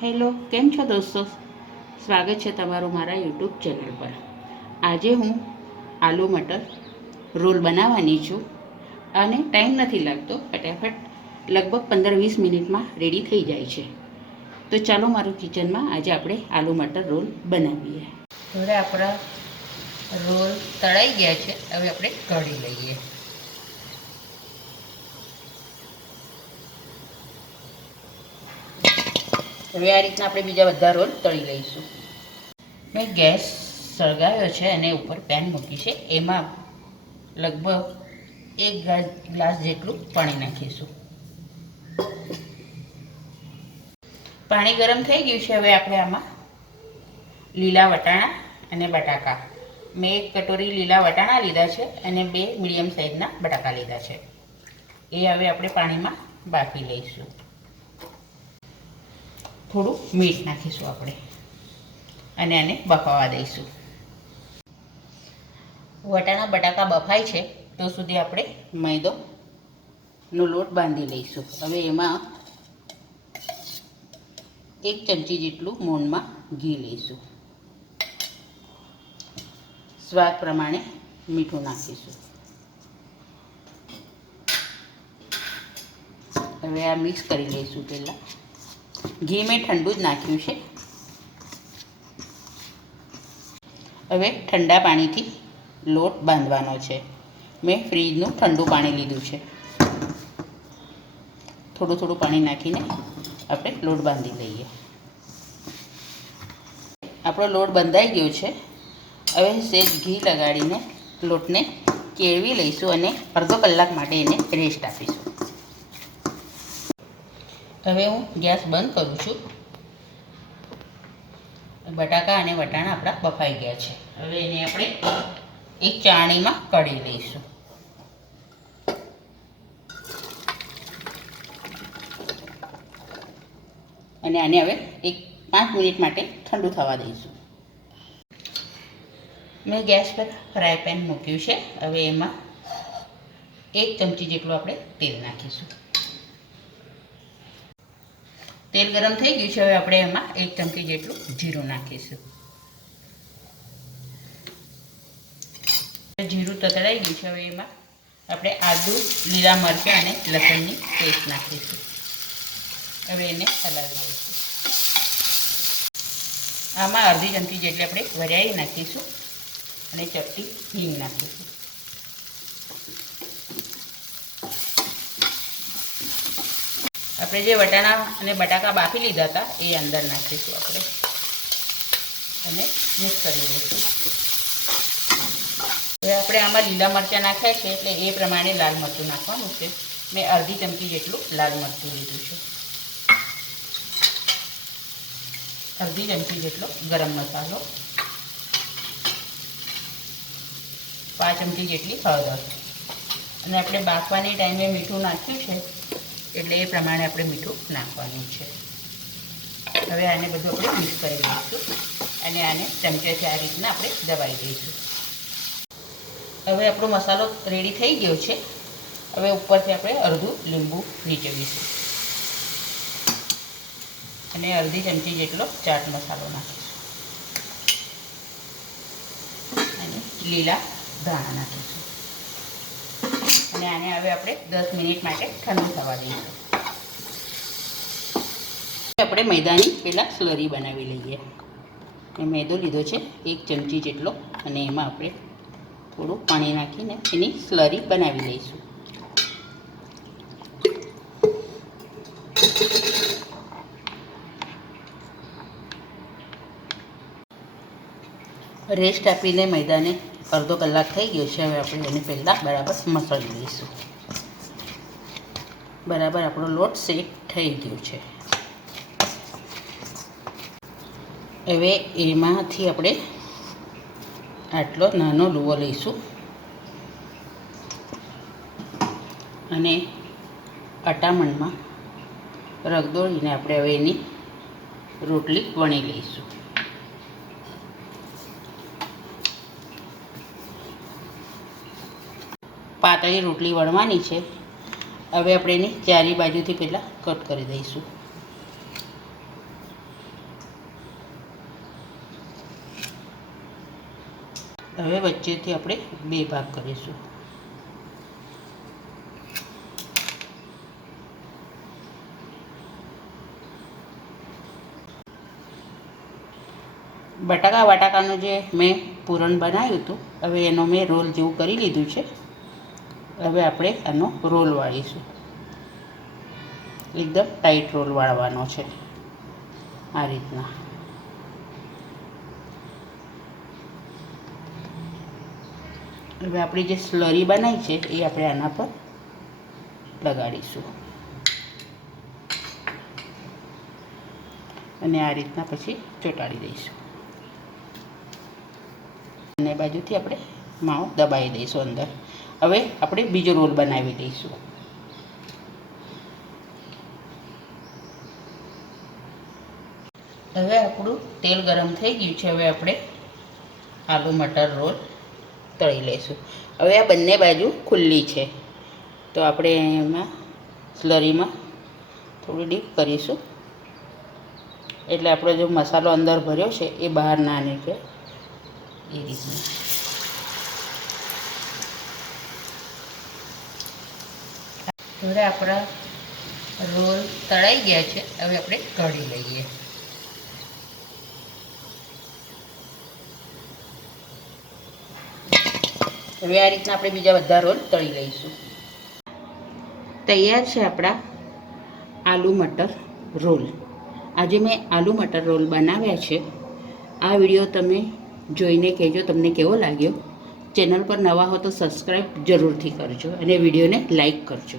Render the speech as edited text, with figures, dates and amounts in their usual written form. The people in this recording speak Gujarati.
હેલો, કેમ છો દોસ્તો? સ્વાગત છે તમારું મારા યુટ્યુબ ચેનલ પર. આજે હું આલુ મટર રોલ બનાવવાની છું અને ટાઈમ નથી લાગતો, ફટાફટ લગભગ 15-20 મિનિટમાં રેડી થઈ જાય છે. તો ચાલો મારું કિચનમાં આજે આપણે આલુ મટર રોલ બનાવીએ. હવે આપણા રોલ તળાઈ ગયા છે. હવે આપણે કાઢી લઈએ. હવે આ રીતના આપણે બીજા બધા રોલ તળી લઈશું. મેં ગેસ સળગાવ્યો છે અને ઉપર પેન મૂકી છે. એમાં લગભગ 1 ગ્લાસ જેટલું પાણી નાખીશું. પાણી ગરમ થઈ ગયું છે. હવે આપણે આમાં લીલા વટાણા અને બટાકા, મેં 1 કટોરી લીલા વટાણા લીધા છે અને 2 મીડિયમ સાઇઝના બટાકા લીધા છે. એ હવે આપણે પાણીમાં બાફી લઈશું. થોડું મીઠ નાખીશું આપણે અને આને બફાવા દઈશું. વટાણા બટાકા બફાય છે તો સુધી આપણે મેંદોનો લોટ બાંધી લઈશું. હવે એમાં 1 ચમચી જેટલું મોણમાં ઘી લઈશું. સ્વાદ પ્રમાણે મીઠું નાખીશું. હવે આ મિક્સ કરી લઈશું. પહેલાં ઘી મેં ઠંડુ જ નાખ્યું છે. હવે ઠંડા પાણીથી લોટ બાંધવાનો છે. મેં ફ્રીજનું ઠંડુ પાણી લીધું છે. થોડું થોડું પાણી નાખીને આપણે લોટ બાંધી લઈએ. આપણો લોટ બંધાઈ ગયો છે. હવે સહેજ ઘી લગાડીને લોટને કેળવી લઈશું અને અડધો કલાક માટે એને રેસ્ટ આપીશું. હવે હું ગેસ બંધ કરું છું. બટાકા અને વટાણા આપણા બફાઈ ગયા છે. હવે એને આપણે એક ચાળણીમાં કાઢી લઈશું. અને આને હવે 5 મિનિટ માટે ઠંડુ થવા દઈશું. મેં ગેસ પર ફ્રાય પેન મૂક્યું છે. હવે એમાં 1 ચમચી જેટલું આપણે તેલ નાખીશું. તેલ ગરમ થઈ ગયું છે. હવે આપણે એમાં 1 ચમચી જેટલું જીરું નાખીશું. જીરું તતડાઈ ગયું છે. હવે એમાં આપણે આદુ, લીલા મરચાં અને લસણની પેસ્ટ નાખીશું. હવે એને હલાવી દઈશું. આમાં અડધી ચમચી જેટલી આપણે વરિયાળી નાખીશું અને ચપટી હિંગ નાખીશું. આપણે જે વટાણા અને બટાકા બાફી લીધા હતા એ અંદર નાખીશું આપણે અને મિક્સ કરી દઈશું. હવે આપણે આમાં લીલા મરચાં નાખ્યા છે એટલે એ પ્રમાણે લાલ મરચું નાખવાનું છે. મેં અડધી ચમચી જેટલું લાલ મરચું લીધું છે. અડધી ચમચી જેટલો ગરમ મસાલો, 5 ચમચી જેટલી હળદર અને આપણે બાફવાની ટાઈમે મીઠું નાખ્યું છે એટલે એ પ્રમાણે આપણે મીઠું નાખવાનું છે. હવે આને બધું આપણે મિક્સ કરી દઈશું અને આને ચમચેથી આ રીતના આપણે દબાવી દઈશું. હવે આપણો મસાલો રેડી થઈ ગયો છે. હવે ઉપરથી આપણે અડધું લીંબુ નીચોવીશું અને અડધી ચમચી જેટલો ચાટ મસાલો નાખીશું અને લીલા ધાણા નાખીશું અને આને હવે આપણે 10 મિનિટ માટે ઠંડુ થવા દઈશું. આપણે મેદાની પહેલાં સ્લરી બનાવી લઈએ. મેં મેદો લીધો છે 1 ચમચી જેટલો અને એમાં આપણે થોડું પાણી નાખીને એની સ્લરી બનાવી લઈશું. રેસ્ટ આપીને મેદાને અડધો કલાક થઈ ગયો છે. હવે આપણે એને પહેલાં બરાબર મસળી લઈશું. બરાબર આપણો લોટ સેટ થઈ ગયો છે. હવે એમાંથી આપણે આટલો નાનો લુવો લઈશું અને અટામણમાં રગદોળીને આપણે હવે એની રોટલી વણી લઈશું. પાતળી રોટલી વણવાની છે. હવે આપણે એની ચારે બાજુથી પહેલાં કટ કરી દઈશું. હવે વચ્ચેથી આપણે 2 ભાગ કરીશું. બટાકાનું જે મેં પૂરણ બનાવ્યું હતું, હવે એનો મેં રોલ જેવું કરી લીધું છે. હવે આપણે આનો રોલ વાળીશું. એકદમ ટાઈટ રોલ વાળવાનો છે આ રીતના. હવે આપણી જે સ્લરી બનાવી છે એ આપણે આના પર લગાડીશું અને આ રીતના પછી ચોંટાડી દઈશું. અને બાજુથી આપણે માવો દબાવી દઈશું અંદર. હવે આપણે બીજો રોલ બનાવી દઈશું. હવે આપણું તેલ ગરમ થઈ ગયું છે. હવે આપણે આલુ મટર રોલ તળી લઈશું. હવે આ બંને બાજુ ખુલ્લી છે તો આપણે એમાં સ્લરીમાં થોડી ડીપ કરીશું એટલે આપણો જો મસાલો અંદર ભર્યો છે એ બહાર ના નીકળે એ રીતના. હવે આપણા રોલ તળાઈ ગયા છે. હવે આપણે કાઢી લઈએ. હવે આ રીતના આપણે બીજા બધા રોલ તળી લઈશું. તૈયાર છે આપણા આલુ મટર રોલ. આજે મેં આલુ મટર રોલ બનાવ્યા છે. આ વિડીયો તમે જોઈને કહેજો તમને કેવો લાગ્યો. ચેનલ પર નવા હો તો સબસ્ક્રાઈબ જરૂરથી કરજો અને વિડીયોને લાઈક કરજો.